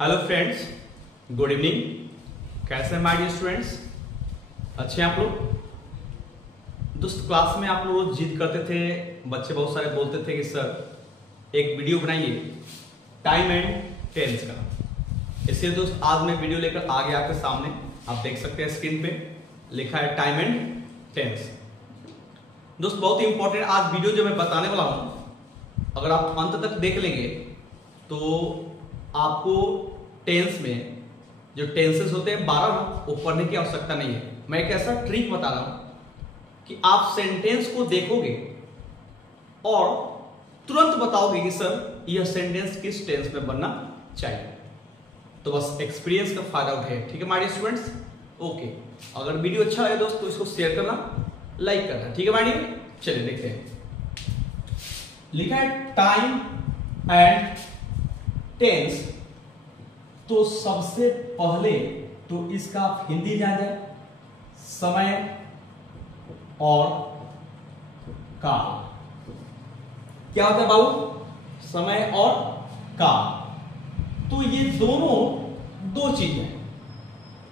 Hello friends, good evening. कैसे हैं my dear students? अच्छे हैं आप लोग? दोस्त, क्लास में आप लोग जिद करते थे, बच्चे बहुत सारे बोलते थे कि सर एक वीडियो बनाइए टाइम एंड टेंस का। इसलिए दोस्त आज मैं वीडियो लेकर आ गया आपके सामने। आप देख सकते हैं स्क्रीन पे लिखा है टाइम एंड टेंस। दोस्त बहुत ही इंपॉर्टेंट आज वीडियो जो मैं बताने वाला हूं, अगर आप अंत तक देख लेंगे तो आपको टेंस में जो टेंसेस होते हैं 12 वो पढ़ने की आवश्यकता नहीं है। मैं एक ऐसा ट्रिक बता रहा हूं कि आप सेंटेंस को देखोगे और तुरंत बताओगे कि सर यह सेंटेंस किस टेंस में बनना चाहिए। तो बस एक्सपीरियंस का फायदा उठाए, ठीक है माय डियर स्टूडेंट्स? ओके, अगर वीडियो अच्छा लगे दोस्त तो इसको शेयर करना, लाइक करना, ठीक है माय डियर? चलिए देखते हैं। लिखा है टाइम एंड टेंस, तो सबसे पहले तो इसका हिंदी जान जाए, समय और काल। क्या होता है बाबू? समय और काल। तो ये दोनों दो चीज है।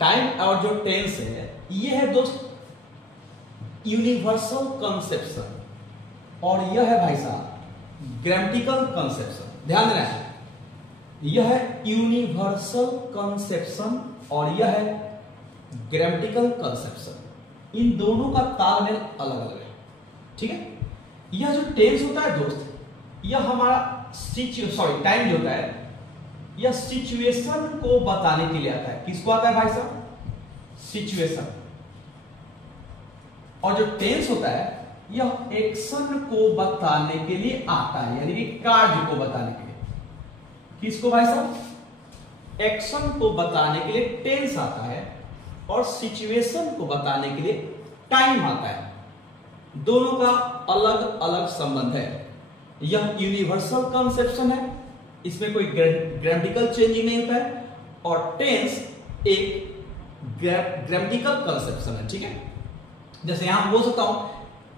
टाइम और जो टेंस है ये है दोस्त यूनिवर्सल कंसेप्शन, और यह है भाई साहब ग्रामेटिकल कंसेप्शन। ध्यान देना है, यह है यूनिवर्सल कंसेप्शन और यह है ग्रामेटिकल कंसेप्शन। इन दोनों का तालमेल अलग अलग है, ठीक है? यह जो टेंस होता है दोस्त, यह हमारा टाइम जो होता है यह सिचुएशन को बताने के लिए आता है। किसको आता है भाई साहब? सिचुएशन। और जो टेंस होता है यह एक्शन को बताने के लिए आता है, यानी कि कार्य को बताने के लिए। किसको भाई साहब? एक्शन को बताने के लिए टेंस आता है और सिचुएशन को बताने के लिए टाइम आता है। दोनों का अलग अलग संबंध है। यह यूनिवर्सल कंसेप्शन है, इसमें कोई ग्रामेटिकल चेंजिंग नहीं होता है, और टेंस एक ग्रामेटिकल कंसेप्शन है, ठीक है? जैसे यहां बोल सकता हूं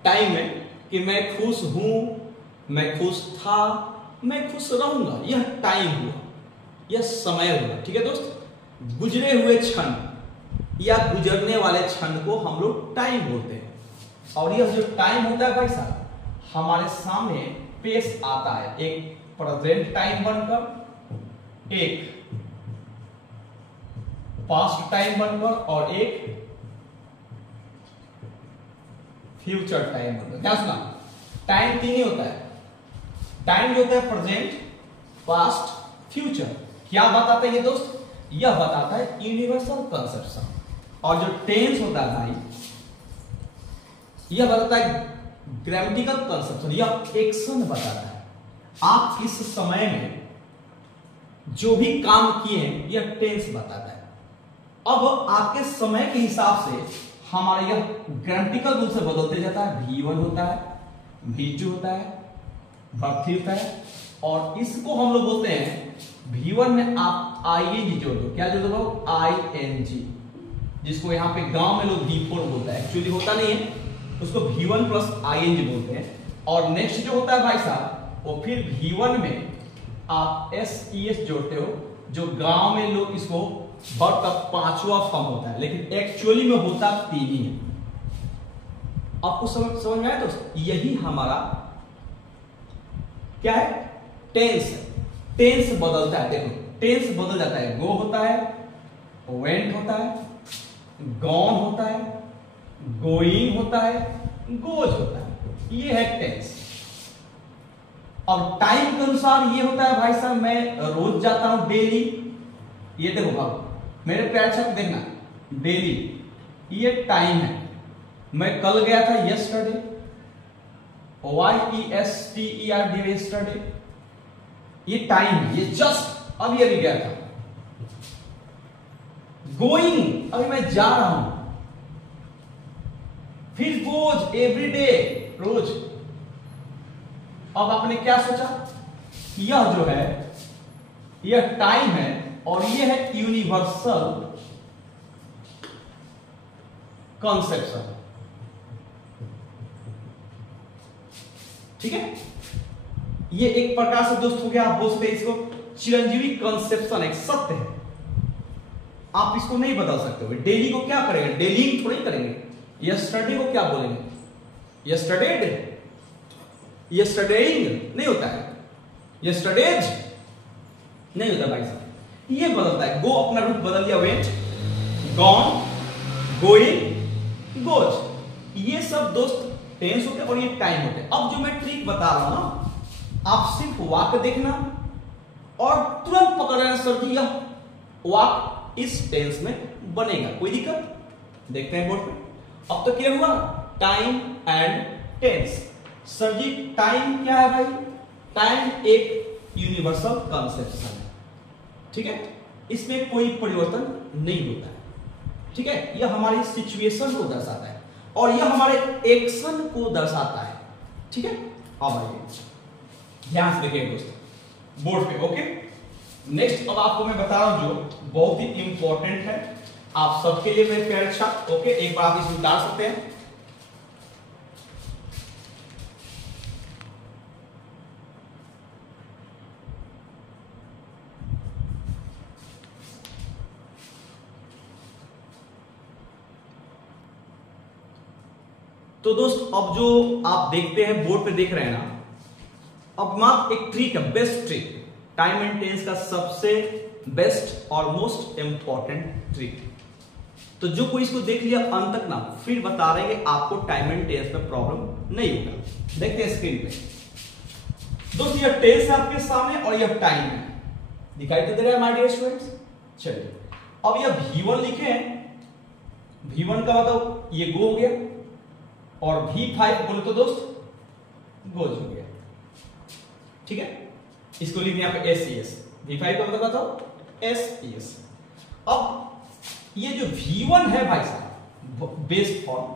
टाइम में कि मैं खुश हूं, मैं खुश था, मैं खुश रहूंगा। यह टाइम हुआ, यह समय हुआ, ठीक है दोस्त? गुजरे हुए क्षण या गुजरने वाले क्षण को हम लोग टाइम बोलते हैं। और यह जो टाइम होता है भाई साहब हमारे सामने पेश आता है, एक प्रेजेंट टाइम बनकर, एक पास्ट टाइम बनकर और एक फ्यूचर टाइम बनकर। क्या सुना? टाइम तीन ही होता है। टाइम जो होता है प्रेजेंट, पास्ट, फ्यूचर। क्या बताता है ये दोस्त? यह बताता है यूनिवर्सल कंसेप्शन। और जो टेंस होता है भाई यह बताता है ग्रामेटिकल कंसेप्शन, यह एक्शन बताता है। आप इस समय में जो भी काम किए हैं यह टेंस बताता है। अब आपके समय के हिसाब से हमारे यह ग्रामेटिकल रूप से बदलते जाता है। V1 होता है, V2 होता है, V3 होता है, और इसको हम लोग बोलते हैं V1 में आप ING जोड़ दो। क्या जोड़ दो? ING, जिसको यहाँ पे गांव में लोग V4 बोलता है, एक्चुअली होता नहीं है, उसको V1 प्लस ING बोलते हैं। और नेक्स्ट जो होता है भाई साहब वो फिर V1 में आप SES जोड़ते हो, जो गांव में लोग इसको वर्ब का पांचवा फॉर्म होता है, लेकिन एक्चुअली में होता तीन ही है। आपको समझ में आया दोस्त? यही हमारा क्या है? टेंस है। टेंस बदलता है, देखो टेंस बदल जाता है। गो होता है, वेंट होता है, गॉन होता है, गोइंग होता है, गोज होता है। ये है टेंस। और टाइम के अनुसार ये होता है भाई साहब, मैं रोज जाता हूं डेली। ये देखो बाबू मेरे प्यारे छात्र, देखना डेली, ये टाइम है। मैं कल गया था, यस्टरडे, YESTERD, यस्टरडे, ये टाइम है, ये जस्ट अभी अभी गया था। गोइंग, अभी मैं जा रहा हूं। फिर गोज, एवरीडे, रोज। अब आपने क्या सोचा? यह जो है यह टाइम है और यह है यूनिवर्सल कंसेप्शन, ठीक है? ये एक प्रकार से दोस्त हो गया, आप बोल सकते हैं इसको चिरंजीवी कंसेप्शन, एक सत्य है, आप इसको नहीं बदल सकते हो। डेली को क्या करेंगे, डेली थोड़ी करेंगे। यस्टरडे को क्या बोलेंगे, यस्टरडेड, यस्टरडेइंग नहीं होता है, यस्टरडेज नहीं होता भाई साहब, ये बदलता है। गो अपना रूप बदल दिया, वेंट, गॉन, गोइंग, गोज, ये सब दोस्त टेंस होते हैं और ये टाइम होते हैं। अब जो मैं ट्रिक बता रहा हूं ना, आप सिर्फ वाक्य देखना और तुरंत पकड़ लेना, सर जी यह वाक्य इस टेंस में बनेगा, कोई दिक्कत? देखते हैं बोर्ड पे। अब तो क्लियर हुआ time and tense. Sir ji time क्या है भाई? टाइम एक यूनिवर्सल कंसेप्शन है, ठीक है, इसमें कोई परिवर्तन नहीं होता है, ठीक है। यह हमारी सिचुएशन को दर्शाता है और यह हमारे एक्शन को दर्शाता है, ठीक है। अब आइए ध्यान से देखिए दोस्तों बोर्ड पे, ओके। नेक्स्ट अब आपको मैं बता रहा हूं जो बहुत ही इंपॉर्टेंट है आप सबके लिए मेरे प्यारे छात्र, ओके। एक बार आप इसे उतार सकते हैं। तो दोस्त अब जो आप देखते हैं बोर्ड पे देख रहे हैं ना, अब मात्र एक ट्रिक है, best trick, time and tense का सबसे बेस्ट और मोस्ट इंपॉर्टेंट ट्रिक। तो जो कोई इसको देख लिया अंत तक ना, फिर बता रहे हैं कि आपको टाइम एंड टेंस में प्रॉब्लम नहीं होगा। देखते हैं स्क्रीन पे दोस्त, यह टेंस है आपके सामने और यह टाइम है, दिखाई तो दे रहा है माय डियर स्टूडेंट्स। चलिए अब यह V1 लिखे हैं, V1 का मतलब ये गो हो गया और V5 बोले तो दोस्त गोज हो गया, ठीक है। इसको लिखने यहां पे SES, V5 का मतलब बताओ SES। अब ये जो V1 है भाई साहब बेस फॉर्म,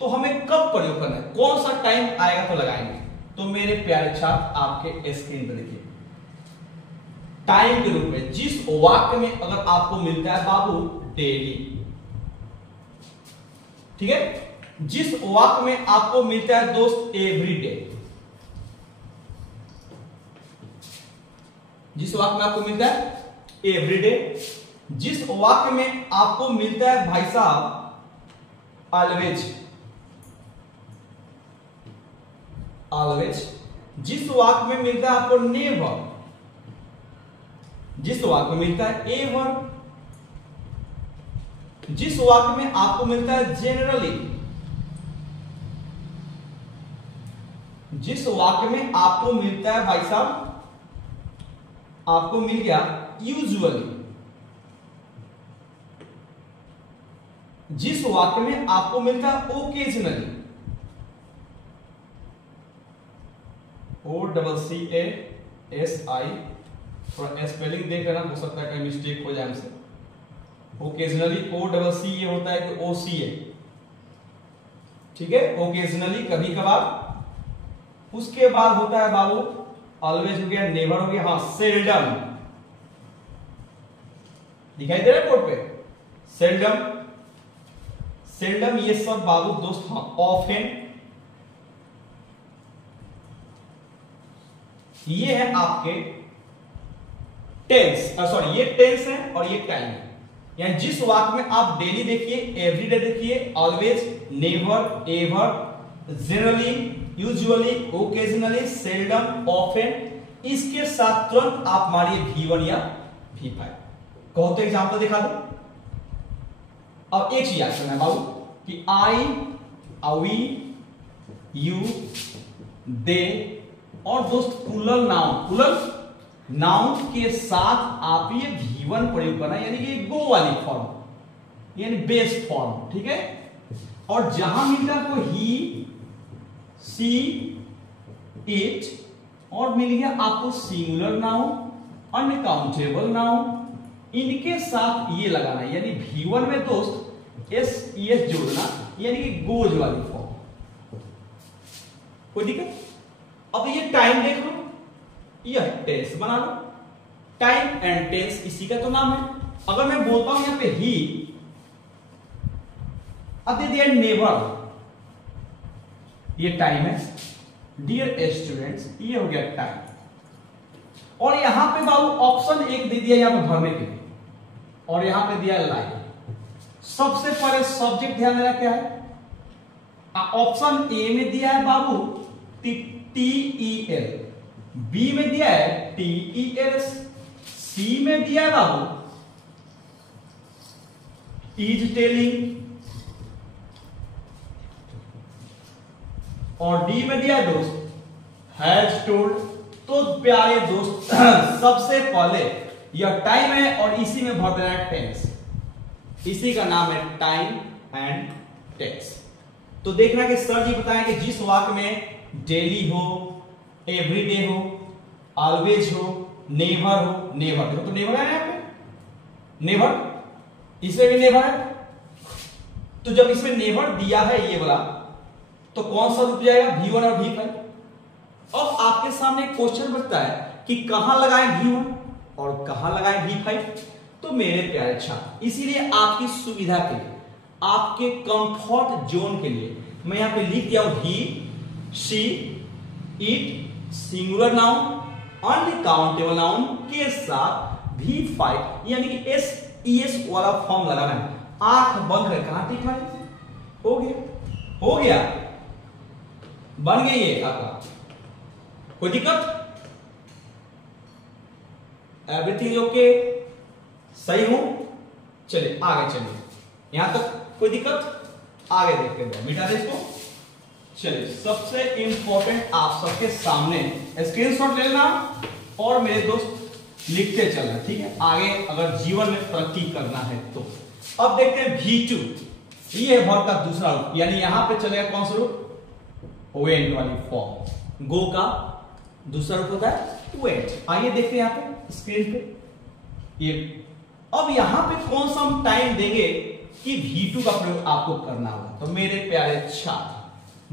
तो हमें कब प्रयोग करना है, कौन सा टाइम आएगा तो लगाएंगे। तो मेरे प्यारे छात्र आपके स्क्रीन पर देखिए, टाइम के रूप में जिस वाक्य में अगर आपको मिलता है बाबू डेली, ठीक है, जिस वाक्य में आपको मिलता है दोस्त एवरीडे, जिस वाक्य में आपको मिलता है एवरीडे, जिस वाक्य में आपको मिलता है भाई साहब ऑलवेज, ऑलवेज, जिस वाक्य में मिलता है आपको नेवर, जिस वाक्य में मिलता है एवर, जिस वाक्य में आपको मिलता है जेनरली, जिस वाक्य में आपको मिलता है भाई साहब आपको मिल गया यूजुअली, जिस वाक्य में आपको मिलता है ओकेजनली, OCCASI, थोड़ा स्पेलिंग देख लेना, हो सकता है कहीं मिस्टेक हो जाए हमसे। ओकेजनली OCC ये होता है कि OCA, ठीक है, ओकेजनली कभी कभार। उसके बाद होता है बाबू ऑलवेज हो गया, नेवर हो गया, हाँ सेल्डम, दिखाई दे रहा है बोर्ड पे, सेल्डम, सेल्डम, ये सब बाबू दोस्त, हाँ ऑफेन, ये है आपके टेंस, सॉरी ये टेंस है और ये टाइम है। यानी जिस वाक्य में आप डेली देखिए, एवरीडे देखिए, always, never, ever, generally, usually, occasionally, seldom, often, इसके साथ तुरंत आप मारिए V1 या V5। कहो तो एग्जांपल दिखा दो। अब एक चीज याद करना है बाबू कि आई, वी, यू, दे और दोस्त प्लूरल नाउन, प्लूरल नाउन के साथ आप ये V1 प्रयोग करना, यानी कि गो वाली फॉर्म, यानी बेस फॉर्म, ठीक है। और जहां मिलता है आपको ही, सी, इट, और मिल गया आपको सिंगुलर नाउन, अनकाउंटेबल नाउन, इनके साथ ये लगाना, यानी V1 में दोस्त SES जोड़ना, यानी कि गोज वाली फॉर्म, कोई दिक्कत? अब ये टाइम देख लो, यह टेंस बना लो, टाइम एंड टेंस इसी का तो नाम है। अगर मैं बोलता हूं यहां पे ही, अब दे दिया नेवर, ये टाइम है डियर स्टूडेंट्स, ये हो गया टाइम। और यहां पे बाबू ऑप्शन एक दे दिया यहां पे भरने के लिए, और यहां पे दिया लाइन। सबसे पहले सब्जेक्ट ध्यान देना क्या है, ऑप्शन ए में दिया है बाबू TEL, बी में दिया है TELS, सी में दिया है बाबू इज टेलिंग, और डी में दिया है दोस्त हैज टोल्ड। तो प्यारे दोस्त सबसे पहले यह टाइम है और इसी में भर देना है टेंस, इसी का नाम है टाइम एंड टेंस। तो देखना कि सर जी बताएं कि जिस वाक्य में डेली हो, एवरीडे हो, ऑलवेज हो, नेवर हो, नेवर देखो तो नेवर है यहाँ पे, नेवर, इसमें भी नेवर है। तो जब इसमें नेवर दिया है ये वाला, तो कौन सा रुक जाएगा, V1 और V5। और आपके सामने क्वेश्चन बनता है कि कहां लगाएं V1 और कहां लगाएं V5। तो मेरे प्यारे छात्र, इसीलिए आपकी सुविधा के लिए, आपके कंफर्ट जोन के लिए मैं यहां पे लिख दिया हूं he, she, it, singular noun, uncountable noun के साथ V5 यानी कि SES वाला फॉर्म लगाना है। आंख बंद है, कहां टिक भाई, हो गया, हो गया, बन गई है आपका, कोई दिक्कत, एवरीथिंग ओके, सही हो। चलिए आगे चलिए, यहां तक कोई दिक्कत, आगे देखते हैं, मिटा दे इसको। चलिए सबसे इंपॉर्टेंट आप सबके सामने स्क्रीनशॉट ले लेना और मेरे दोस्त लिखते चलना, ठीक है, आगे अगर जीवन में तरक्की करना है तो। अब देखते हैं V2, ये है वर्ब का दूसरा रूप, यानी यहां पे चलेगा कौन सा रूप, वेंट वाली फॉर्म। गो का दूसरा रूप होता है वेंट। आइए देखते हैं यहां पे स्क्रीन पे ये। अब यहां पे कौन सा हम टाइम देंगे कि V2 का प्रयोग आपको करना होगा। तो मेरे प्यारे छात्र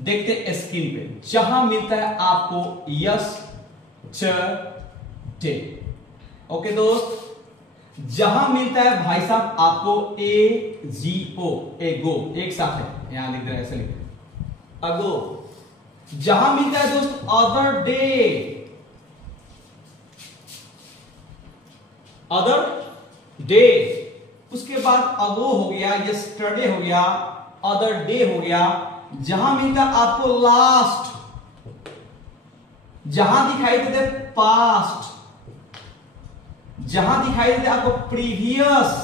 देखते हैं स्क्रीन पे, जहां मिलता है आपको यस च टे, ओके दोस्त, जहां मिलता है भाई साहब आपको AGO, एगो, एक साथ है, यहां लिख दे रहा है, ऐसे लिख अगो। जहां मिलता है दोस्त अदर डे, अदर डे, उसके बाद अगो हो गया, यस्टरडे हो गया, अदर डे हो गया। जहां मिलता है आपको लास्ट, जहां दिखाई देते पास्ट, जहां दिखाई देते आपको प्रीवियस,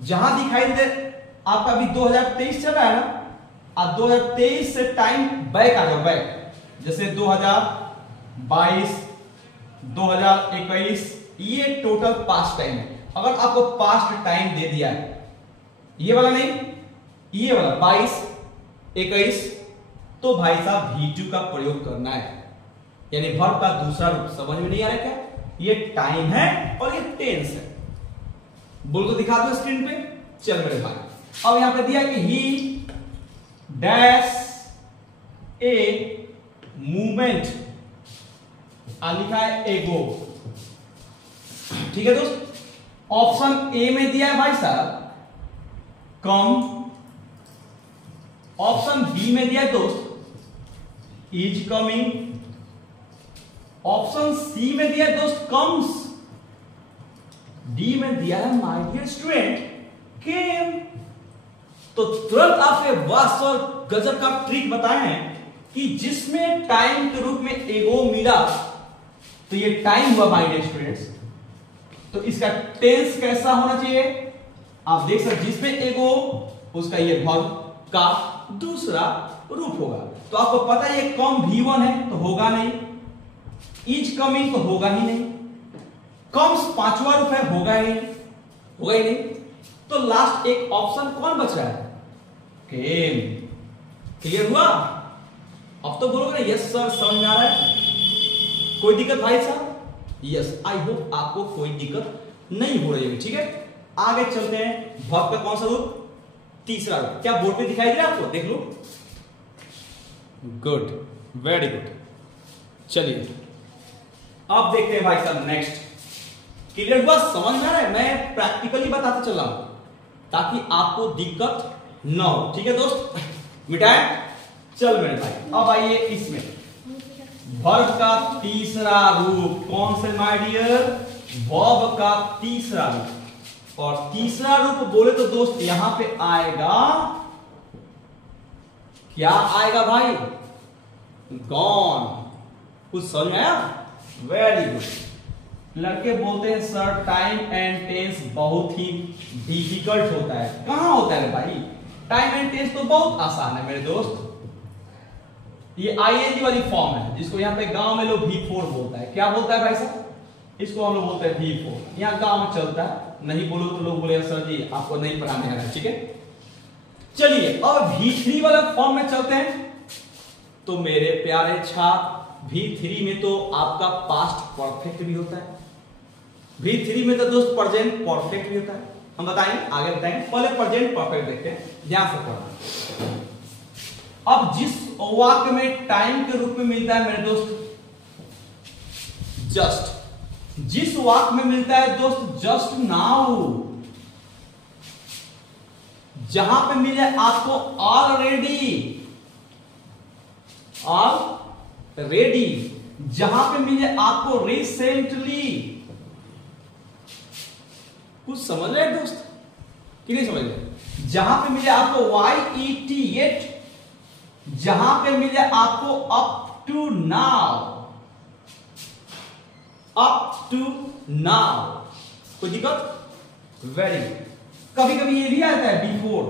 जहां दिखाई देते आपका अभी 2023 चल रहा है ना, अब 2023 से टाइम बैक आ जाओ, बैक, जैसे 2022, 2021, ये टोटल पास्ट टाइम है। अगर आपको पास्ट टाइम दे दिया है, ये वाला नहीं, ये वाला 22, 21, तो भाई साहब V2 का प्रयोग करना है, यानी वर्ब का दूसरा रूप। समझ में नहीं आ रहा क्या, ये टाइम है और ये टेंस है। बोल तो दिखा दो स्क्रीन पे। चल मेरे भाई, अब यहां पे दिया कि ही डैश ए मूवमेंट, लिखा है एगो, ठीक है दोस्त। ऑप्शन ए में दिया है भाई साहब कम, ऑप्शन बी में दिया है दोस्त इज कमिंग, ऑप्शन सी में दिया है दोस्त कम्स, डी में दिया है माय डियर स्टूडेंट केम। तो तुरंत आपने वास्तव और गजब का ट्रिक बताए हैं कि जिसमें टाइम के रूप में एगो मिला तो ये टाइम हुआ माय डियर स्टूडेंट्स। तो इसका टेंस कैसा होना चाहिए आप देख सकते, जिसमें एगो उसका ये वर्ब का दूसरा रूप होगा। तो आपको पता है ये कम V1 है तो होगा नहीं, इज कमिंग तो होगा ही नहीं, कम्स पांचवा रूप है, होगा ही नहीं, होगा ही नहीं। तो लास्ट एक ऑप्शन कौन बच रहा है, केम। क्लियर हुआ? अब तो बोलोगे ना यस सर समझ में आ रहा है, कोई दिक्कत भाई साहब? यस, आई होप आपको कोई दिक्कत नहीं हो रही है, ठीक है। आगे चलते हैं, वर्ब का कौन सा रूप, तीसरा रूप। क्या बोर्ड पे दिखाई दे रहा है आपको, देख लो। Good, very good. चलिए अब देखते हैं भाई साहब नेक्स्ट। क्लियर हुआ, समझ में आ रहा है? मैं प्रैक्टिकली बताते चल रहा हूं ताकि आपको दिक्कत ना हो, ठीक है दोस्त। मिटाए, चल मेरे भाई। अब आइए इसमें वर्ब का तीसरा रूप। कौन से माय डियर? वर्ब का तीसरा रूप। और तीसरा रूप बोले तो दोस्त यहां पे आएगा, क्या आएगा भाई? गॉन। कुछ समझ में आया? Very good. लड़के बोलते हैं सर टाइम एंड टेंस बहुत ही डिफिकल्ट होता है। कहां होता है भाई? टाइम एंड टेंस तो बहुत आसान है मेरे दोस्त। ये आईएनजी वाली फॉर्म है जिसको यहाँ पे गांव में लोग V4 बोलता है। क्या बोलता है भाई साहब? इसको हम लोग बोलते हैं V4। यहाँ गांव में चलता है। नहीं बोलो तो लोग बोले सर जी आपको नहीं पढ़ाने आ रहा है। ठीक है, चलिए अब V3 वाला फॉर्म में चलते हैं। तो मेरे प्यारे छात्र V3 में तो आपका पास्ट परफेक्ट भी होता है। V3 में तो दोस्त प्रेजेंट परफेक्ट भी होता है। हम बताएंगे, आगे बताएंगे। पहले प्रेजेंट परफेक्ट देखते हैं, ध्यान से पढ़ना। अब जिस वाक्य में टाइम के रूप में मिलता है मेरे दोस्त जस्ट, जिस वाक्य में मिलता है दोस्त जस्ट नाउ, जहां पे मिले आपको ऑलरेडी, ऑलरेडी, जहां पे मिले आपको रिसेंटली। कुछ समझ रहे दोस्त कि नहीं समझ रहे? जहां पे मिले आपको YET येट, जहां पे मिले आपको up to now, up to now. कोई दिक्कत? Very good. कभी कभी ये भी आता है बिफोर,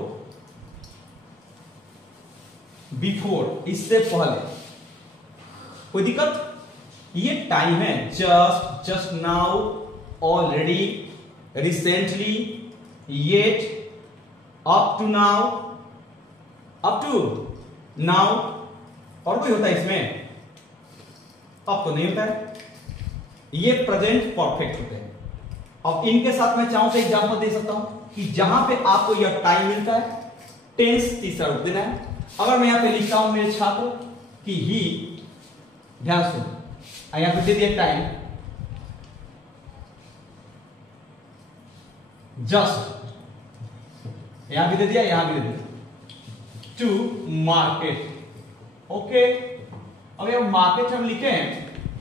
बिफोर, इससे पहले। कोई दिक्कत? ये टाइम है। Just, just now, already, recently, yet, up to now, up to now. और कोई होता है इसमें? अब तो नहीं होता है। ये प्रेजेंट परफेक्ट होते हैं। अब इनके साथ मैं चाहूं तो एग्जांपल दे सकता हूं कि जहां पे आपको यह टाइम मिलता है, टेंस तीसरा रूप देना है। अगर मैं यहां पे लिखता हूं मेरे छात्र कि ही, ध्यान सुनो, यहां पे दे दिया टाइम जस्ट, यहां भी दे दिया, यहां भी दे दिया, टू मार्केट। ओके, अब यह मार्केट हम लिखे हैं,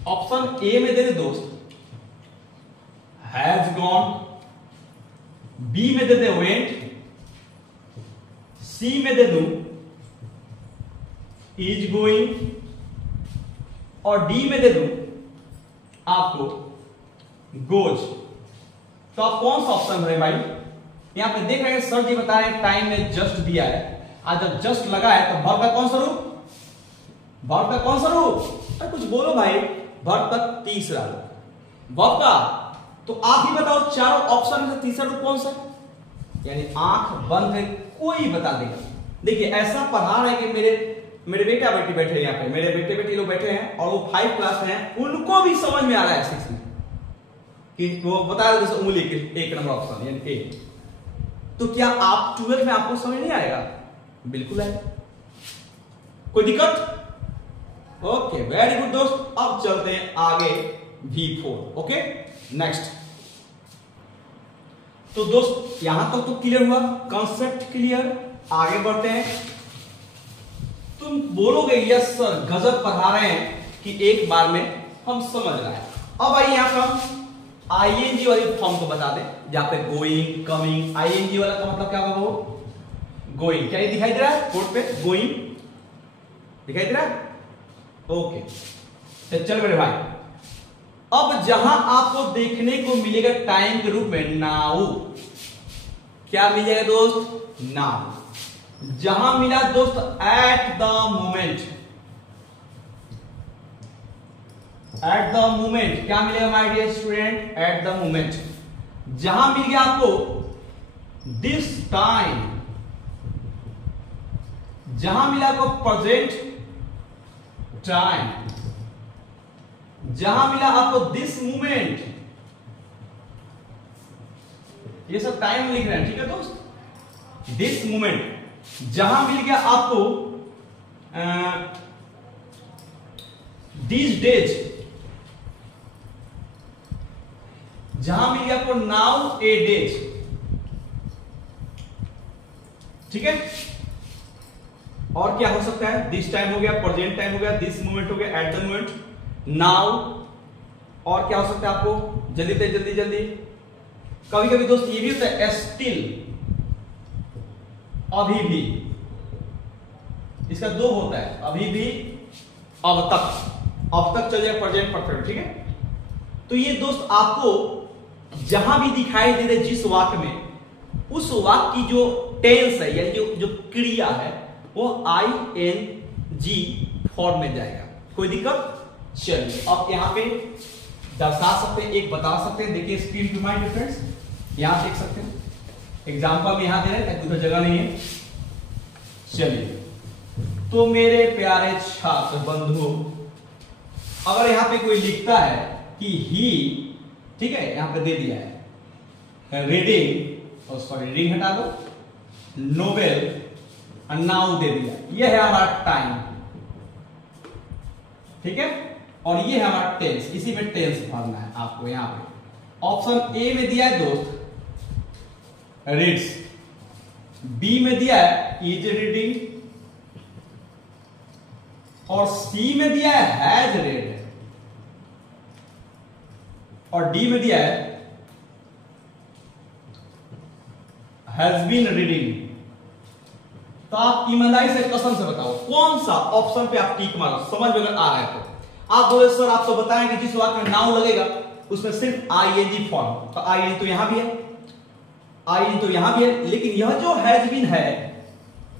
ऑप्शन ए में दे दे दोस्त हैज गॉन, बी में दे दे वेंट, सी में दे दू इज गोइंग, और डी में दे दू आपको गोज। तो आप कौन सा ऑप्शन भरे भाई? यहां पे देख रहे हैं सर जी बता रहे हैं टाइम में जस्ट दिया है। आज जब जस्ट लगा है तो वर्ब का कौन सा रूप? वर्ब का कौन सा रूप? अरे कुछ बोलो भाई। वर्ब का तीसरा रूप। वर्ब का तो आप ही बताओ, चारों ऑप्शन में से तीसरा रूप कौन सा? यानी आंख बंद है, कोई बता देगा। देखिए ऐसा पढ़ा रहे कि मेरे बेटा बेटी बैठे हैं, यहाँ पे मेरे बेटे बेटी लोग बैठे हैं और वो 5 क्लास में हैं, उनको भी समझ में आ रहा है 6 में कि वो बता रहे जैसे उंगली के 1 नंबर ऑप्शन यानी ए। तो क्या आप 12 में आपको समझ नहीं आएगा? बिल्कुल आएगा। कोई दिक्कत? ओके, वेरी गुड दोस्त। अब चलते हैं आगे V4। Okay, next. तो दोस्त यहां तक तो क्लियर हुआ, कॉन्सेप्ट क्लियर। आगे बढ़ते हैं। तुम बोलोगे यस सर गजब पढ़ा रहे हैं कि एक बार में हम समझ रहे हैं। अब आइए यहां पर हम आईएनजी वाली फॉर्म को बता दें, जहां पे गोइंग, कमिंग। आईएनजी वाला का मतलब क्या होगा? वो गोइंग। क्या ये दिखाई दे रहा है बोर्ड पे? गोइंग दिखाई दे रहा है? ओके, तो चल मेरे भाई, अब जहां आपको देखने को मिलेगा टाइम के रूप में नाउ, क्या मिलेगा दोस्त? नाउ। जहां मिला दोस्त at the moment, at the moment क्या मिलेगा my dear student? At the moment. जहां मिल गया आपको दिस टाइम, जहां मिला आपको प्रेजेंट टाइम, जहां मिला आपको दिस मोमेंट, ये सब टाइम लिख रहे हैं, ठीक है दोस्त? This moment. जहां मिल गया आपको दिस डेज, जहां मिल गया आपको नाउ ए डेज, ठीक है? और क्या हो सकता है? दिस टाइम हो गया, प्रेजेंट टाइम हो गया, दिस मोमेंट हो गया, एट द मोमेंट। नाउ, और क्या हो सकता है आपको जल्दी से जल्दी जल्दी। कभी कभी दोस्त ये भी होता है स्टिल, अभी भी, इसका दो होता है, अभी भी, अब तक चल जाएगा प्रेजेंट परफेक्ट, ठीक है। तो ये दोस्त आपको जहां भी दिखाई दे रहे जिस वाक्य में, उस वाक्य की जो टेंस है यानी जो क्रिया है वो ING फॉर्म में जाएगा। कोई दिक्कत? चलिए अब यहां पे दर्शा सकते हैं, एक बता सकते हैं। देखिए स्क्रीन टू माय फ्रेंड्स, यहां देख सकते हैं एग्जांपल में यहां दे रहे हैं, दूसरी जगह नहीं है। चलिए तो मेरे प्यारे छात्र बंधु, अगर यहां पे कोई लिखता है कि ही, ठीक है, यहां पे दे दिया है रीडिंग, और सॉरी रीडिंग हटा दो, नोवेल, नाउ दे दिया, यह है हमारा टाइम, ठीक है, और ये है हमारा टेंस। इसी में टेंस भरना है आपको। यहां पे ऑप्शन ए में दिया है दोस्त रीड्स, बी में दिया है इज रीडिंग, और सी में दिया है हैज रेड, और डी में दिया है हैज बीन रीडिंग। तो आप ईमानदारी से कसम से बताओ कौन सा ऑप्शन पे आप टिक मारो, समझ में अगर आ रहा है तो। आप बोले सर आप तो बताएं कि जिस वाक्य में नाउन लगेगा उसमें सिर्फ ING फॉर्म, तो ING तो यहां भी है, ING तो यहां भी है, लेकिन यह जो हैज बीन है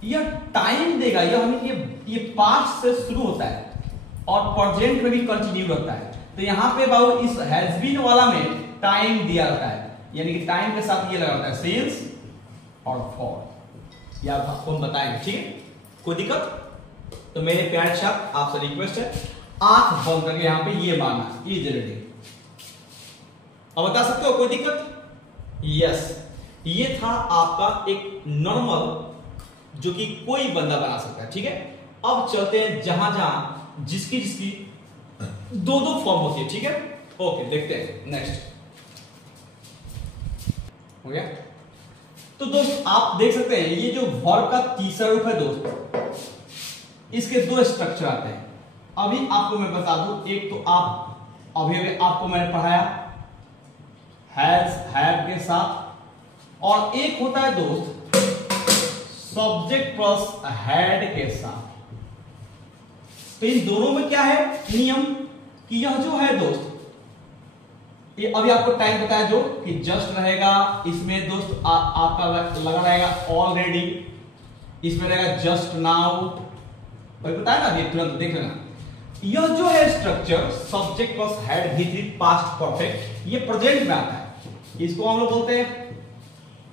यह टाइम देगा, ये पास्ट से शुरू होता है और प्रेजेंट में भी कंटिन्यू रहता है। तो यहां पे बाबू इस हैज बीन वाला में टाइम दिया रहता है, यानी कि टाइम के साथ ये लगा रहता है सिंस और फॉर, या आपको हम बताएंगे, ठीक है, कोई दिक्कत? तो मेरे प्यारे छात्र आपसे रिक्वेस्ट है आंख बंद करके यहां पे ये मानना इज रीडिंग। अब बता सकते हो कोई दिक्कत? यस, ये था आपका एक नॉर्मल जो कि कोई बंदा बना सकता है, ठीक है। अब चलते हैं जहां जहां जिसकी दो फॉर्म होती है, ठीक है। ओके देखते हैं नेक्स्ट, हो गया। तो दोस्त आप देख सकते हैं ये जो वर्ब का तीसरा रूप है दोस्त, इसके दो स्ट्रक्चर आते हैं। अभी आपको मैं बता दूं, एक तो अभी आपको मैंने पढ़ाया हैज हैव के साथ, और एक होता है दोस्त सब्जेक्ट प्लस हैड के साथ। तो इन दोनों में क्या है नियम कि यह जो है दोस्त, ये अभी आपको टाइम बताया जो कि जस्ट रहेगा, इसमें दोस्त आपका लगा रहेगा ऑलरेडी, इसमें रहेगा जस्ट नाउ, बताया ना अभी तुरंत देख लेना। यह जो है structure subject plus had V3 past perfect, ये प्रेजेंट में आता है, इसको हम लोग बोलते हैं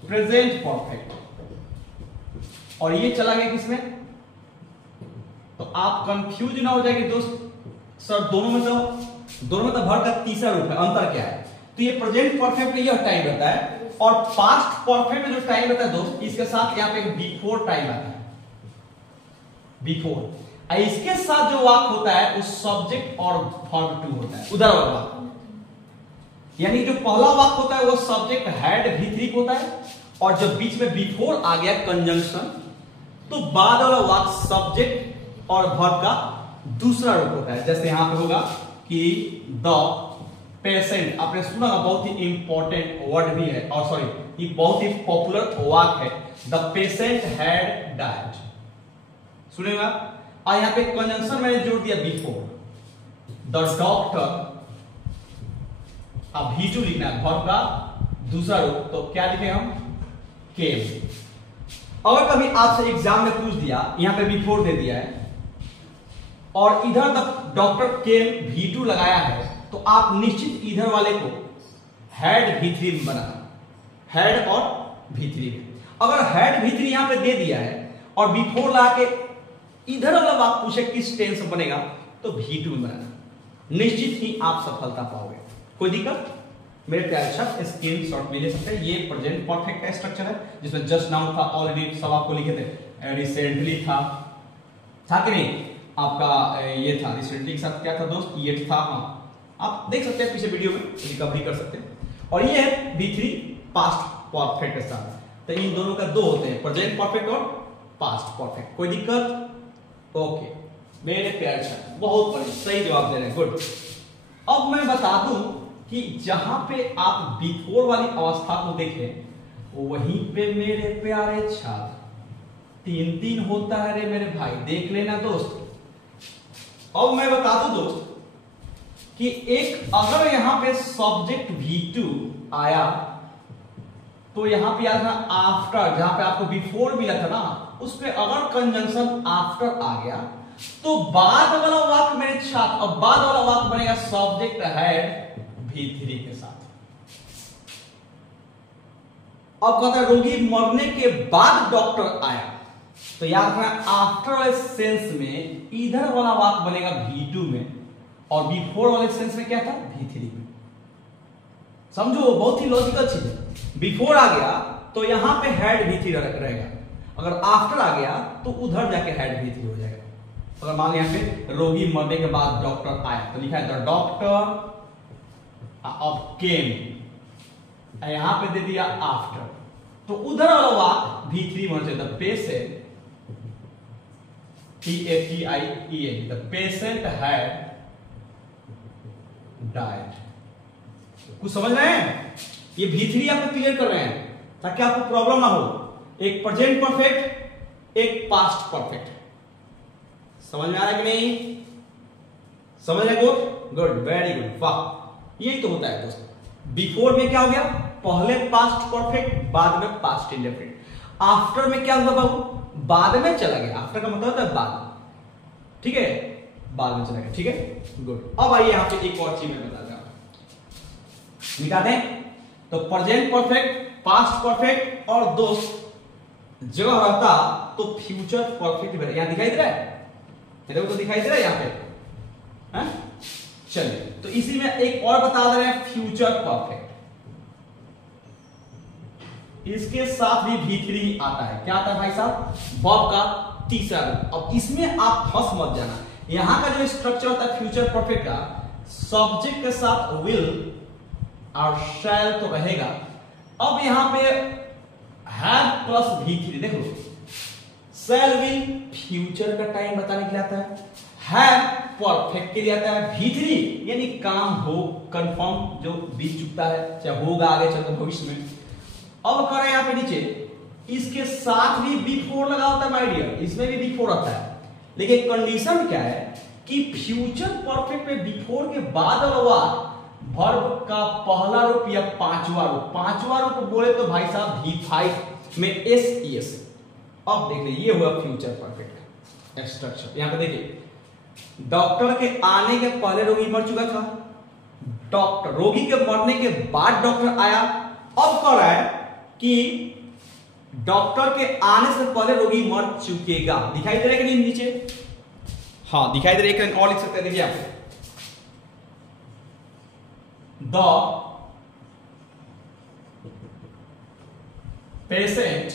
प्रेजेंट परफेक्ट, और ये चला गया किसमें? तो आप कंफ्यूज ना हो जाएंगे दोस्त, सर दोनों में तो वर्ब का तीसरा रूप है, अंतर क्या है? तो ये प्रेजेंट परफेक्ट में यह टाइम रहता है, और पास्ट परफेक्ट में जो टाइम रहता है दोस्त, इसके साथ यहाँ पे बिफोर टाइम आता है, बिफोर। इसके साथ जो वाक्य होता है उस सब्जेक्ट और वर्ब टू होता है, उधर वाला वाक्य, यानी जो पहला वाक्य होता है वो सब्जेक्ट हैड V3 होता है, और जब बीच में बिफोर आ गया कंजंक्शन, तो बाद वाला वाक्य सब्जेक्ट और वर्ब का दूसरा रूप होता है। जैसे यहां पे होगा कि द पेशेंट, आपने सुना ना, बहुत ही इंपॉर्टेंट वर्ड भी है, और सॉरी ये बहुत ही पॉपुलर वाक्य है, द पेशेंट हैड डाइड, सुनेगा। और यहां पे कंजंक्शन मैंने जोड़ दिया बिफोर, द डॉक्टर, अब V2 लिखना है, वर्ब का दूसरा रूप, तो क्या लिखे हम? केम। अगर कभी आपसे एग्जाम में पूछ दिया, यहां पे बिफोर दे दिया है और इधर द डॉक्टर केम V2 लगाया है, तो आप निश्चित इधर वाले को हैड V3 में बनाना, हैड और V3 में। अगर हैड V3 यहां पे दे दिया है और बिफोर ला के इधर वाला वाक्य पूछे किस टेंस में बनेगा, तो V2 में बनाना, निश्चित ही आप सफलता पाओगे। कोई दिक्कत? मेरे प्यारे छात्र स्क्रीन शॉट में ले सकते हैं। ये प्रेजेंट परफेक्ट का स्ट्रक्चर है, जिसमें जस्ट नाउन था, ऑलरेडी सब आपको लिखे थे, रिसेंटली था कि नहीं, आपका ये था रिसेंटली के साथ क्या था दोस्त, ये था, हाँ आप देख सकते हैं पीछे वीडियो में, रिकवरी कर सकते हैं। और ये है V3 पास्ट परफेक्ट के साथ। तो इन दोनों का दो होते हैं, प्रेजेंट परफेक्ट और पास्ट परफेक्ट। कोई दिक्कत? ओके मेरे प्यारे छात्र बहुत बड़े सही जवाब दे रहे हैं, गुड। अब मैं बता दूं कि जहां पे आप बिफोर वाली अवस्था को देखें वहीं पे मेरे प्यारे छात्र 3 होता है रे मेरे भाई, देख लेना दोस्त। अब मैं बता दूं दोस्त कि एक अगर यहां पे सब्जेक्ट V2 आया तो यहां पे याद रखना आफ्टर, जहां पे आपको बिफोर मिला था ना उस पे अगर कंजंक्शन आफ्टर आ गया तो बाद वाला वाक्य मेरे छात्र, अब बाद वाला वाक्य बनेगा सब्जेक्ट हैड V3 के साथ। अब कहता है रोगी मरने के बाद डॉक्टर आया, तो याद रखना आफ्टर वाले सेंस में इधर वाला वाक्य बनेगा V2 में और बिफोर वाले सेंस में क्या था V3 में। समझो बहुत ही लॉजिकल चीज है। बिफोर आ गया तो यहां पे हैड V3 रहेगा, अगर आफ्टर आ गया तो उधर जाके हैड V3 हो जाएगा। अगर मान यहां पे रोगी मरने के बाद डॉक्टर आया तो लिखा है द डॉक्टर अब केम, यहां पे दे दिया आफ्टर, तो उधर वाला वाक्य V3 होना चाहिए। The patient PATIENT the patient had died. कुछ समझ रहे हैं? ये V3 आपको क्लियर कर रहे हैं ताकि आपको प्रॉब्लम ना हो। एक प्रेजेंट परफेक्ट, एक पास्ट परफेक्ट। समझ में आ रहा है कि नहीं? समझ रहे? गुड, वेरी गुड, वाह। यही तो होता है दोस्तों। बिफोर में क्या हो गया? पहले पास्ट परफेक्ट, बाद में पास्ट इंडेफिनिट। आफ्टर में क्या हुआ बाबू? बाद में चला गया। आफ्टर का मतलब होता है बाद, ठीक है, बाद में चला गया, ठीक है, गुड। अब आइए यहां पे एक और चीज मैं बताता हूं, मिटा दें। तो प्रेजेंट परफेक्ट, पास्ट परफेक्ट और दोस्त जगह रहता तो फ्यूचर परफेक्ट बने। यहां दिखाई दे रहा है, मेरे को तो दिखाई दे रहा है यहां पे, हैं? चलिए तो इसी में एक और बता दे रहे हैं फ्यूचर परफेक्ट। इसके साथ भी V3 आता है। क्या आता है भाई साहब? वर्ब का तीसरा रूप। अब इसमें आप फंस मत जाना। यहां का जो स्ट्रक्चर होता है फ्यूचर परफेक्ट का, सब्जेक्ट के साथ विल और शैल तो रहेगा। अब यहां पे हैव प्लस V3, देखो शैल विल फ्यूचर का टाइम बताने के लिए आता है, हैव परफेक्ट के लिए आता है, V3 यानी काम हो, कंफर्म जो बीत चुका है, चाहे होगा आगे चलकर भविष्य में। अब करें यहां पे नीचे, इसके साथ भी बिफोर लगा होता है माय डियर, इसमें भी बिफोर आता है, लेकिन कंडीशन क्या है कि फ्यूचर परफेक्ट में बिफोर के बाद वाला वर्ब का पहला रूप या पांचवा रूप, पांचवा रूप बोले तो भाई साहब V5 में SES। अब देख लीजिए ये हुआ फ्यूचर परफेक्ट स्ट्रक्चर। यहां पे देखिए डॉक्टर के आने के पहले रोगी मर चुका था, डॉक्टर रोगी के मरने के बाद डॉक्टर आया। अब कह रहा है कि डॉक्टर के आने से पहले रोगी मर चुकेगा। दिखाई दे रहा है कि नहीं नीचे? हाँ दिखाई दे रहा है। और लिख सकते हैं, देखिए आप the patient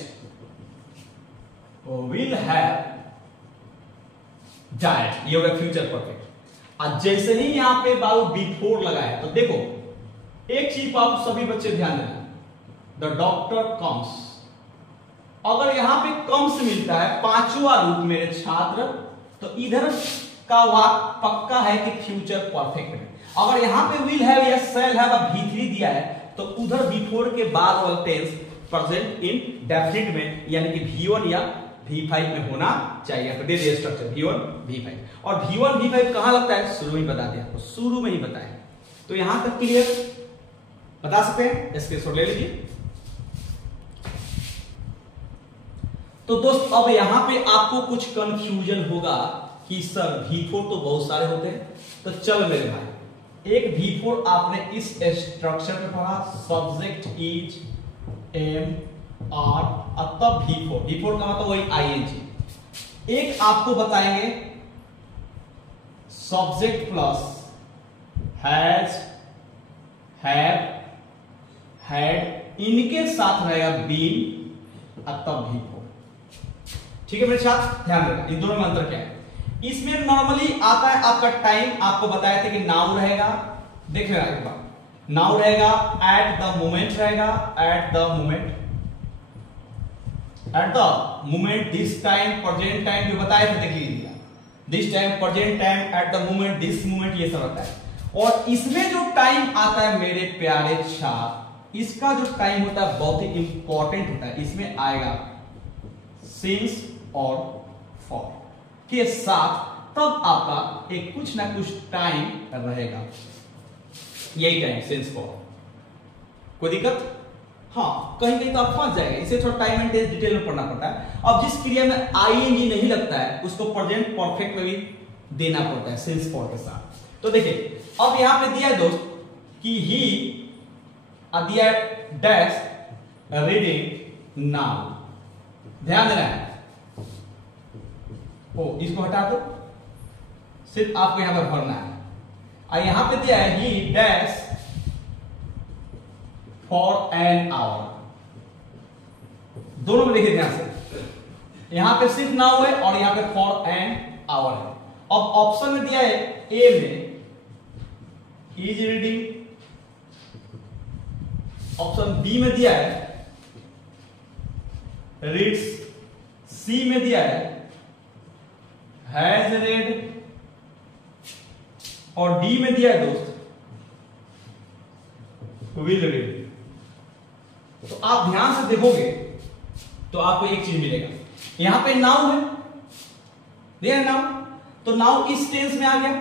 will have died, ये होगा फ्यूचर परफेक्ट। आज जैसे ही यहां पे बाबू बिफोर लगाए तो देखो एक चीज आप सभी बच्चे ध्यान देना, द डॉक्टर कम्स। अगर यहां पे कम्स मिलता है पांचवा रूप मेरे छात्र, तो इधर का वाक्य पक्का है कि फ्यूचर परफेक्ट है। अगर यहां पे विल हैव या शैल हैव V3 दिया है तो उधर बिफोर के बाद वाला टेंस प्रेजेंट इंडेफिनिट में यानी कि V1 या V5 में होना चाहिए। तो दे दिया स्ट्रक्चर V1 V5। और V1 V5 कहां लगता है? शुरू में बता दिया, तो शुरू में ही बताया। तो यहां तक क्लियर बता सकते हैं, स्क्रीनशॉट ले लीजिए। तो दोस्त अब यहां पे आपको कुछ कंफ्यूजन होगा कि सर V4 तो बहुत सारे होते हैं। तो चल मेरे भाई, एक V4 आपने इस स्ट्रक्चर पे पढ़ा, सब्जेक्ट इज एम आर, तब V4 का मतलब वही ING। एक आपको बताएंगे subject plus has, have, had, इनके साथ रहेगा बीन, तब V4। ठीक है मेरे साथ ध्यान देना, इन दोनों में अंतर क्या है। इसमें नॉर्मली आता है आपका टाइम, आपको बताया था कि नाउ रहेगा, देख लेना एक बार, नाउ रहेगा, एट द मोमेंट रहेगा, eight the moment, at the moment, this time, present time जो बताया था देख लीजिए, this time, present time, eight the moment, this moment, ये सब रहता है। और इसमें जो टाइम आता है मेरे प्यारे छात्र, इसका जो टाइम होता है बहुत ही इंपॉर्टेंट होता है। इसमें आएगा सिंस और फॉर के साथ, तब आपका एक कुछ ना कुछ टाइम रहेगा, यही टाइम सिंस फॉर। कोई दिक्कत? हाँ, कहीं कहीं तो आप फंस जाएगा, इसे थोड़ा टाइम एंड टेंस डिटेल में पढ़ना पड़ता है। अब जिस क्रिया में आईएनजी नहीं लगता है उसको प्रेजेंट परफेक्ट में भी देना पड़ता है सिंस फॉर के साथ। तो देखिए अब यहां पे दिया है दोस्त कि ही दिया डैश रीडिंग नाउ, ध्यान देना है। ओ इसको हटा दो, सिर्फ आपको यहां पर भरना है। और यहां पे दिया है ही डैश फॉर एन आवर, दोनों में देखिए ध्यान से, यहां पे सिर्फ नाउ है और यहां पे फॉर एन आवर है। अब ऑप्शन में दिया है ए में इज रीडिंग, ऑप्शन बी में दिया है रीड्स, सी में दिया हैज रेड, और डी में दिया है दोस्त विल रीड। तो आप ध्यान से देखोगे तो आपको एक चीज मिलेगा, यहां पे नाउ है, देखिए नाउ, तो नाउ इस टेंस में आ गया,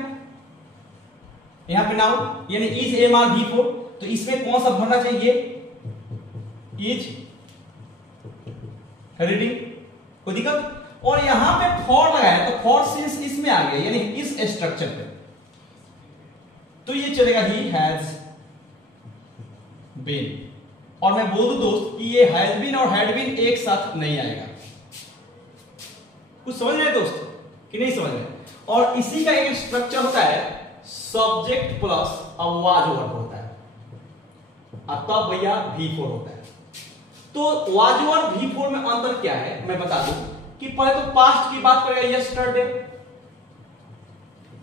यहां पे नाउ यानी is M R V four, तो इसमें कौन सा भरना चाहिए, इज रीडिंग। कोई दिक्कत? और यहां पे फॉर लगा है तो फॉर सिंस इसमें आ गया, यानी इस स्ट्रक्चर पे, तो ये चलेगा ही हैज बीन। और मैं बोल दूं दोस्त कि ये हैज बीन और हैड बीन एक साथ नहीं आएगा। कुछ समझ रहे दोस्त कि नहीं समझ रहे? और इसी का एक स्ट्रक्चर होता है सब्जेक्ट प्लस वाज वर्ब होता है, तब भैया V4 होता है। तो वाज वर्ब V4 में अंतर क्या है मैं बता दूं कि पहले तो पास्ट की बात करेगा यस्टरडे,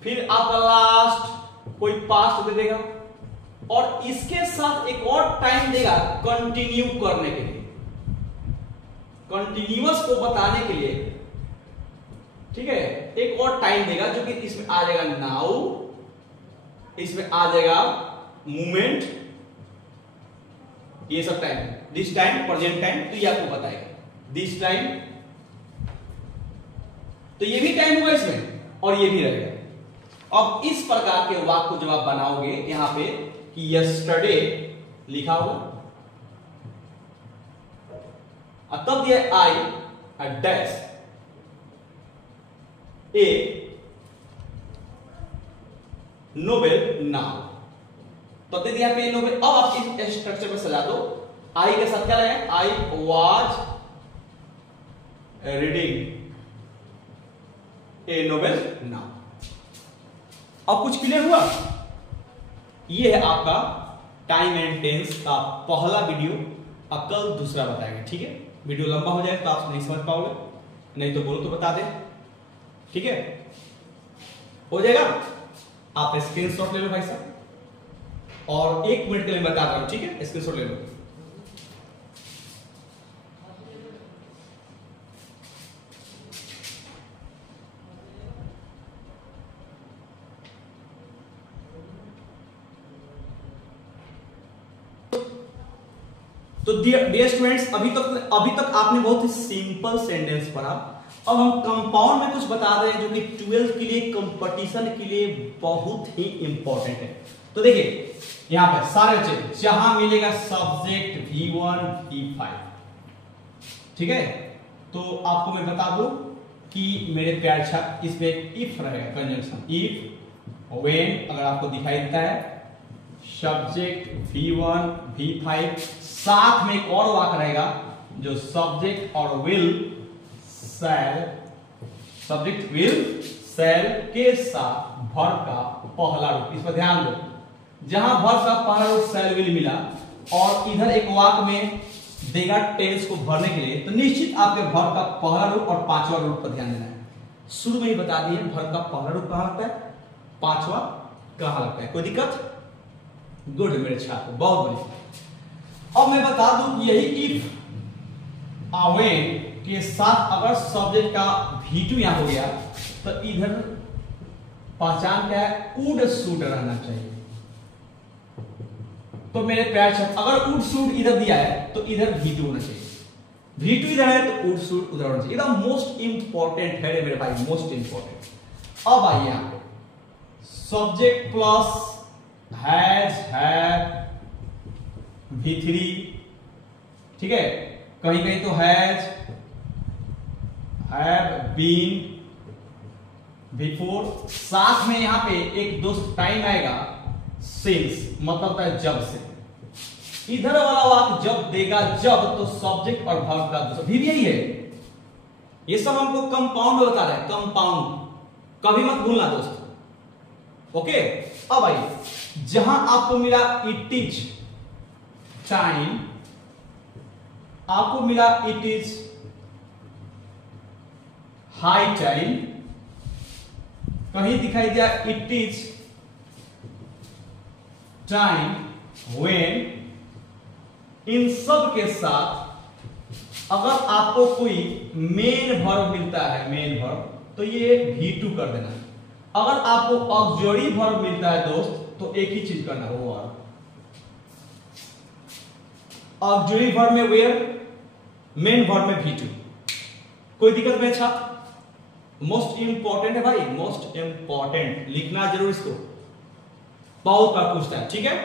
फिर आपका लास्ट कोई पास्ट दे देगा, और इसके साथ एक और टाइम देगा कंटिन्यू करने के लिए, कंटिन्यूअस को बताने के लिए, ठीक है, एक और टाइम देगा जो कि इसमें आ जाएगा नाउ, इसमें आ जाएगा मूवमेंट, ये सब time, this time present time, तो ये आपको बताएगा दिस टाइम, तो ये भी टाइम होगा इसमें और ये भी रहेगा। अब इस प्रकार के वाक्य को जब आप बनाओगे यहां पे कि यस्टरडे लिखा होगा, तब दिया I dash A novel now, तो दे दिया पे नोवेल। अब आप इस स्ट्रक्चर में सजा दो, आई के साथ क्या लगाए, I was reading A novel now. अब कुछ क्लियर हुआ? ये है आपका टाइम एंड टेंस का पहला वीडियो, अब कल दूसरा बताएंगे, ठीक है। वीडियो लंबा हो जाए तो आप नहीं समझ पाओगे, नहीं तो बोलो तो बता दे, ठीक है, हो जाएगा। आप स्क्रीनशॉट ले लो भाई साहब, और 1 मिनट के लिए बता रहा हूं, ठीक है, स्क्रीनशॉट ले लो। तो डियर स्टूडेंट्स, अभी तक आपने बहुत ही सिंपल सेंटेंस पढ़ा। अब हम कंपाउंड में कुछ बता रहे हैं जो कि 12th के लिए, कंपटीशन के लिए बहुत ही इंपॉर्टेंट है। तो देखिए यहां पर सारे बच्चे जहां मिलेगा सब्जेक्ट V1 V5, ठीक है, तो आपको मैं बता दूं कि मेरे प्यारे छात्र इसमें इफ रहेगा, कंजंक्शन इफ व्हेन, अगर आपको दिखाई देता है सब्जेक्ट V1 V5, साथ में एक और वाक्य रहेगा जो सब्जेक्ट और विल शैल, सब्जेक्ट विल शैल के साथ वर्ब का पहला रूप। इस पर ध्यान दो, जहां वर्ब का पहला रूप शैल विल मिला और इधर एक वाक्य में देगा टेंस को भरने के लिए, तो निश्चित आपके वर्ब का पहला रूप और पांचवा रूप पर ध्यान देना है। शुरू में ही बता दिए वर्ब का पहला रूप कहां लगता है, पांचवा कहां लगता है। कोई दिक्कत? गुड मेरे छात्र, बहुत बढ़िया। अब मैं बता दूं कि यही इफ व्हेन के साथ अगर सब्जेक्ट का V2 यहां हो गया तो इधर पहचान क्या है, वुड शुड रहना चाहिए। तो मेरे प्यार छात्र अगर वुड शुड इधर दिया है तो इधर V2 होना चाहिए, V2 इधर है तो वुड शुड उधर होना चाहिए। एकदम मोस्ट इंपॉर्टेंट है मेरे भाई, मोस्ट इंपॉर्टेंट। अब आइए यहां पे subject plus has have V3, ठीक है, कहीं कहीं तो हैज हैव बीन V4, साथ में यहां पे एक दोस्त टाइम आएगा सिंस, मतलब है जब से। इधर वाला वाक्य जब देगा जब, तो सब्जेक्ट और वर्ब का दोस्त भी यही है। ये सब हमको कंपाउंड में बता रहे हैं, कंपाउंड, कभी मत भूलना दोस्त। ओके, अब आइए जहां आपको मिला इट इज टाइम, आपको मिला इट इज हाई टाइम, कहीं दिखाई दिया इट इज टाइम व्हेन, इन सब के साथ अगर आपको कोई मेन वर्ब मिलता है, मेन वर्ब, तो ये V2 कर देना। अगर आपको ऑक्सिलरी वर्ब मिलता है दोस्त तो एक ही चीज करना, वो वर्ब ऑक्सिलरी वर्ब में वेयर, मेन वर्ब में V2। कोई दिक्कत नहीं छात्र, मोस्ट इंपॉर्टेंट है भाई, मोस्ट इंपॉर्टेंट, लिखना जरूर इसको, बहुत बार पूछता है। ठीक है,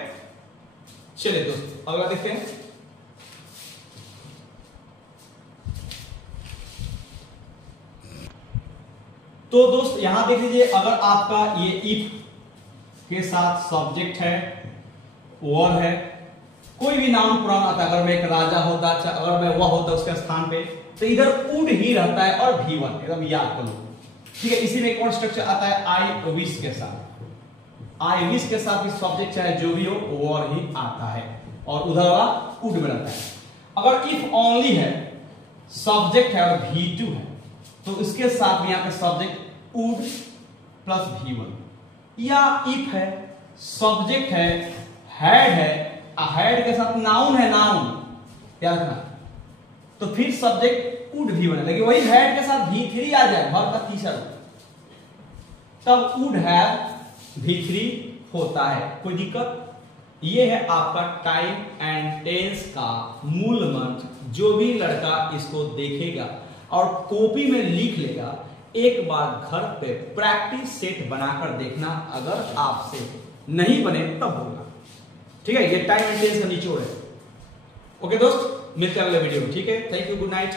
चलिए दोस्त अगला देखते हैं। तो दोस्त यहां देख लीजिए, अगर आपका ये इफ के साथ सब्जेक्ट है, वर है, कोई भी नाउन प्रोनाउन आता है, अगर मैं एक राजा होता, अच्छा अगर मैं वह होता उसके स्थान पे, तो इधर वुड ही रहता है और V1, एकदम याद कर लो। ठीक है, इसी में एक और स्ट्रक्चर आता है आई विश के साथ, आई विश के साथ भी सब्जेक्ट चाहे जो भी हो वर ही आता है और उधर वाला वुड में रहता है। अगर इफ ओनली है, सब्जेक्ट है और V2 है, तो इसके साथ में यहाँ पे सब्जेक्ट वुड प्लस V1, या इफ है, सब्जेक्ट है, हैड है, हैड के साथ नाउन है, नाउन याद रखना, तो फिर सब्जेक्ट वुड V1 है, लेकिन वही हैड के साथ V3 आ जाए, वर्ब का तीसरा, तब वुड हैव V3 होता है। कोई दिक्कत? ये है आपका टाइम एंड टेंस का मूल मंत्र। जो भी लड़का इसको देखेगा और कॉपी में लिख लेगा, एक बार घर पे प्रैक्टिस सेट बनाकर देखना, अगर आपसे नहीं बने तब बोलना। ठीक है, ये टाइम एंड टेंस का निचोड़ है। ओके दोस्त, मिलते हैं अगले वीडियो में। ठीक है, थैंक यू, गुड नाइट।